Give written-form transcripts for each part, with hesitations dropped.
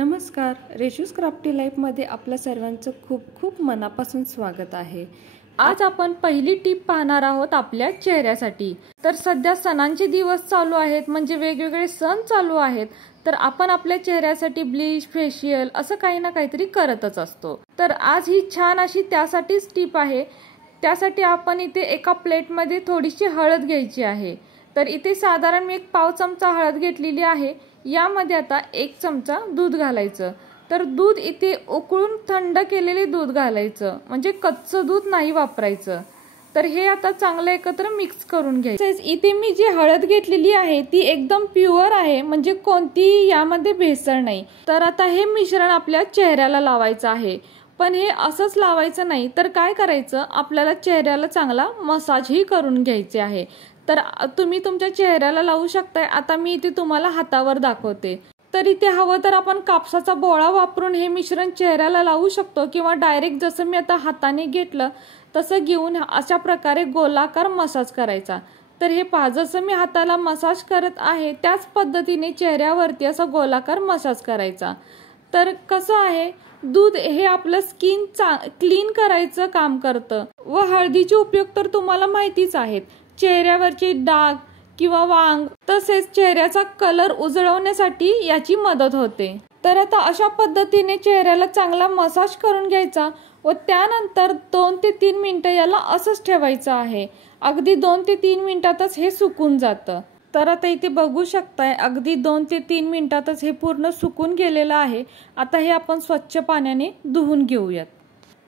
नमस्कार, रेशूज क्राफ्टी लाईफमध्ये आपल्या सर्वांचं खूप खूप मनापासून स्वागत आहे। आज आपण पहिली टिप पाहणार आहोत आपल्या चेहऱ्यासाठी। तर सध्या सणांचे दिवस चालू आहेत, म्हणजे वेगवेगळे सण चालू आहेत, तर आपण आपल्या चेहऱ्यासाठी ब्लीच, फेशियल असं काही ना काहीतरी करतच असतो। तर आज ही छान अशी त्यासाठीच टिप आहे। त्यासाठी आपण इथे एका प्लेटमध्ये थोडीशी हळद घ्यायची आहे। तर इथे साधारण मी 1 चमचा हळद घेतलेली आहे। यामध्ये आता 1 चमचा दूध घालायचं। तर दूध इथे उकळून थंड केलेले दूध घालायचं, म्हणजे कच्चं दूध नाही वापरायचं। तर हे आता चांगलं एकत्र मिक्स करून घ्यायचं। इथे मी जी हळद घेतलेली आहे ती एकदम प्युअर आहे, म्हणजे कोणतीही यामध्ये भेसळ नाही। तर आता हे मिश्रण आपल्या चेहऱ्याला लावायचं आहे, पण हे असंच लावायचं नाही, तर काय करायचं, आपल्याला चेहऱ्याला चांगला मसाजही करून घ्यायचे आहे। तर तुम्ही तुमच्या चेहऱ्याला लावू शकताय। आता मी इथे तुम्हाला हातावर दाखवते। तर इथे हवं तर आपण कापसाचा बोळा वापरून हे मिश्रण चेहऱ्याला लावू शकतो, किंवा डायरेक्ट जसं मी आता हाताने घेतलं तसं घेऊन अशा प्रकारे गोलाकार मसाज करायचा। तर हे पहा, जसं मी हाताला मसाज करत आहे त्याच पद्धतीने चेहऱ्यावरती असा गोलाकार मसाज करायचा। तर कसं आहे, दूध हे आपलं स्किन क्लीन करायचं काम करतं, व हळदीचे उपयोग तर तुम्हाला माहितीच आहेत। चेहऱ्यावरचे डाग किंवा वांग तसेच चेहऱ्याचा कलर उजळवण्यासाठी याची मदत होते। तर आता अशा पद्धतीने चेहऱ्याला चांगला मसाज करून घ्यायचा व त्यानंतर 2 ते 3 मिनिटं याला असंच ठेवायचं आहे। अगदी 2 ते 3 मिनिटातच हे सुकून जातं। तर आता इथे बघू शकताय, अगदी 2 ते 3 मिनिटातच हे पूर्ण सुकून गेलेलं आहे। आता हे आपण स्वच्छ पाण्याने धुवून घेऊयात।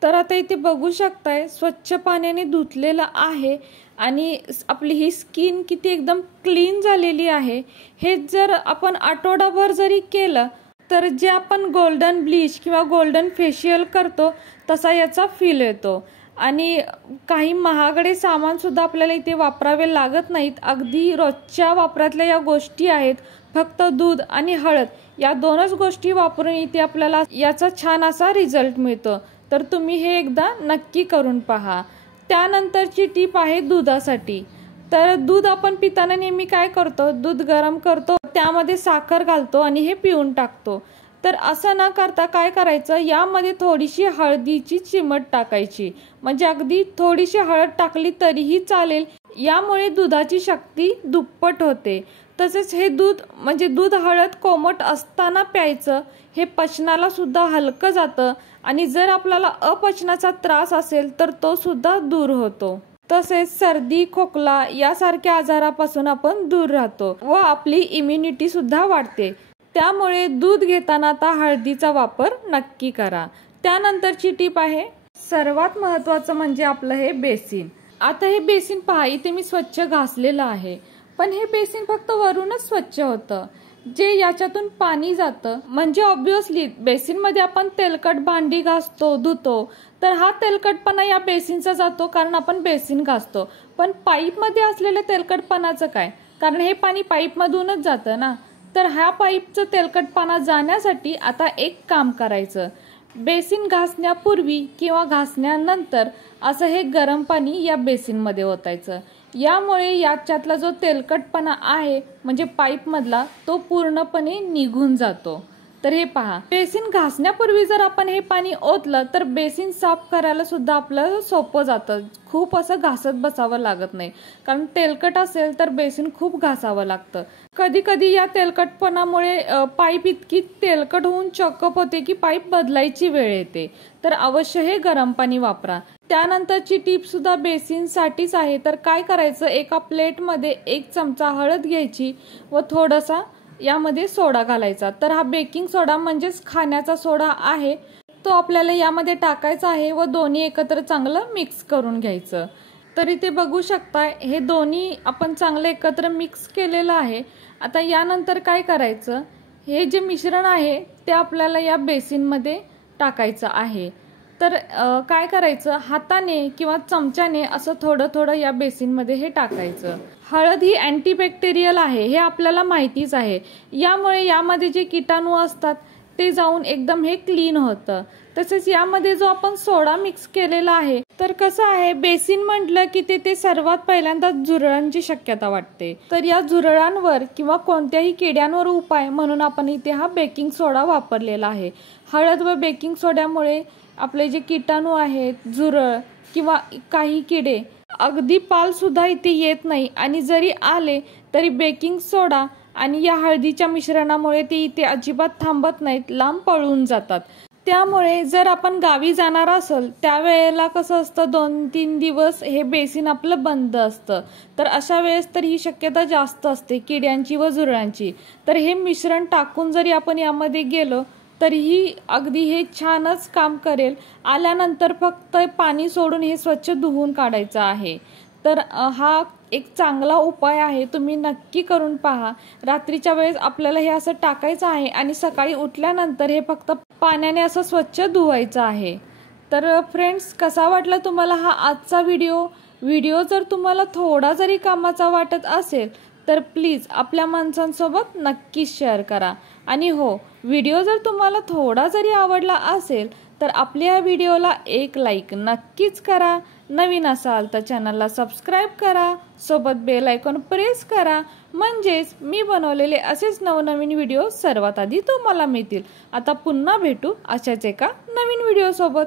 तर आता इथे बघू शकताय, स्वच्छ पाण्याने धुतलेलं आहे आणि आपली ही स्किन किती एकदम क्लीन झालेली आहे। हे जर आपण आठवडाभर जरी केलं तर जे आपण गोल्डन ब्लीच किंवा गोल्डन फेशियल करतो तसा याचा फील येतो। आणि काही महागडे सामान सुद्धा आपल्याला इथे वापरावे लागत नाहीत। अगदी रोजच्या वापरातल्या या गोष्टी आहेत। फक्त दूध आणि हळद या 2च गोष्टी वापरून इथे आपल्याला याचा छान असा रिझल्ट मिळतो। तर तुम्ही हे एकदा नक्की करून पहा। त्यानंतरची टीप आहे दुधासाठी। तर दूध आपण पिताना नेहमी काय करतो, दूध गरम करतो, त्यामध्ये साखर घालतो आणि हे पिऊन टाकतो। तर असं न करता काय करायचं, यामध्ये थोडीशी हळदीची चिमट टाकायची, म्हणजे अगदी थोडीशी हळद टाकली तरीही चालेल। यामुळे दुधाची शक्ती दुप्पट होते। तसेच हे दूध म्हणजे दूध हळद कोमट असताना प्यायचं, हे पचनाला सुद्धा हलकं जातं आणि जर आपल्याला अपचनाचा त्रास असेल तर तो सुद्धा दूर होतो। तसेच सर्दी, खोकला यासारख्या आजारापासून आपण दूर राहतो व आपली इम्युनिटी सुद्धा वाढते। त्यामुळे दूध घेताना आता हळदीचा वापर नक्की करा। त्यानंतरची टीप आहे, सर्वात महत्त्वाचं म्हणजे आपलं हे बेसिन। आता हे बेसिन पहा, इथे मी स्वच्छ घासलेलं आहे, पण हे बेसिन फक्त वरूनच स्वच्छ होतं, जे याच्यातून पाणी जातं। म्हणजे ऑब्विसली बेसिन मध्ये आपण तेलकट भांडी घासतो, धुतो, तर हा तेलकटपणा या बेसिनचा जातो, कारण आपण बेसिन घासतो। पण पाईप मध्ये असलेल्या तेलकटपणाचं काय, कारण हे पाणी पाईप मधूनच जातं ना। तर ह्या पाईपचं तेलकटपणा जाण्यासाठी आता एक काम करायचं, बेसिन घासण्यापूर्वी किंवा घासण्यानंतर असं हे गरम पाणी या बेसिन मध्ये ओतायचं। यामुळे याच्यातला जो तेलकटपणा आहे म्हणजे पाईप मधला, तो पूर्णपणे निघून जातो। तर हे पहा, बेसिन घासण्यापूर्वी जर आपण हे पाणी ओतलं तर बेसिन साफ करायला सुद्धा आपलं सोपं जातं। खूप असं घासत बसावं लागत नाही, कारण तेलकट असेल तर बेसिन खूप घासावं लागतं। कधी कधी या तेलकटपणामुळे पाईप इतकी तेलकट होऊन चॉकअप होते की पाईप बदलायची वेळ येते। तर अवश्य हे गरम पाणी वापरा। त्यानंतरची टीप सुद्धा बेसिन साठीच आहे। तर काय करायचं, एका प्लेटमध्ये 1 चमचा हळद घ्यायची व थोडासा यामध्ये सोडा घालायचा। तर हा बेकिंग सोडा म्हणजेच खाण्याचा सोडा आहे, तो आपल्याला यामध्ये टाकायचा आहे व दोन्ही एकत्र चांगलं मिक्स करून घ्यायचं। तर इथे बघू शकताय, हे दोन्ही आपण चांगलं एकत्र मिक्स केलेलं आहे। आता यानंतर काय करायचं, हे जे मिश्रण आहे ते आपल्याला या बेसिन मध्ये टाकायचं आहे। तर काय करायचं, हाताने किंवा चमच्याने असं थोडं थोडं या बेसिन मध्ये हे टाकायचं। हळद ही अँटीबॅक्टेरियल आहे, हे आपल्याला माहितीच आहे। यामुळे यामध्ये जे कीटाणू असतात ते जाऊन एकदम हे क्लीन होतं। तसेच यामध्ये जो आपण सोडा मिक्स केलेला आहे तर कसं आहे, बेसिन म्हटलं की ते सर्वात पहिल्यांदा झुरळांची शक्यता वाटते. तर या झुरळांवर किंवा कोणत्याही किड्यांवर उपाय म्हणून आपण इथे हा बेकिंग सोडा वापरलेला आहे. हळद व बेकिंग सोड्यामुळे आपले जे किटाणू आहेत, झुरळ किंवा काही किडे, अगदी पाल सुद्धा इथे येत नाही आणि जरी आले तरी बेकिंग सोडा आणि या हळदीच्या मिश्रणामुळे ते इथे अजिबात थांबत नाहीत, लांब पळून जातात. त्यामुळे जर आपण गावी जाणार असेल त्यावेळेला कसं असतं, 2-3 दिवस हे बेसिन आपलं बंद असतं. तर अशा वेळेस तर ही शक्यता जास्त असते किड्यांची व झुरळांची. तर हे मिश्रण टाकून जरी आपण यामध्ये गेलो तरीही अगदी हे छानच काम करेल. आल्यानंतर फक्त पाणी सोडून हे स्वच्छ धुवून काढायचं आहे. तर हा एक चांगला उपाय आहे, तुम्ही नक्की करून पहा. रात्रीच्या वेळेस आपल्याला हे असं टाकायचं आहे आणि सकाळी उठल्यानंतर हे फक्त पाण्याने असं स्वच्छ धुवायचं आहे. तर फ्रेंड्स, कसा वाटला तुम्हाला हा आजचा व्हिडिओ जर तुम्हाला थोडा जरी कामाचा वाटत असेल तर प्लीज आपल्या माणसांसोबत नक्कीच शेअर करा. आणि हो, व्हिडिओ जर तुम्हाला थोडा जरी आवडला असेल तर आपल्या व्हिडिओला एक लाईक नक्कीच करा. नवीन असाल तर चॅनलला सबस्क्राईब करा, सोबत बेल आयकॉन प्रेस करा, म्हणजेच मी बनवलेले असेच नवनवीन व्हिडिओ सर्वात आधी तुम्हाला मिळतील. आता पुन्हा भेटू अशाच एका नवीन व्हिडिओ सोबत.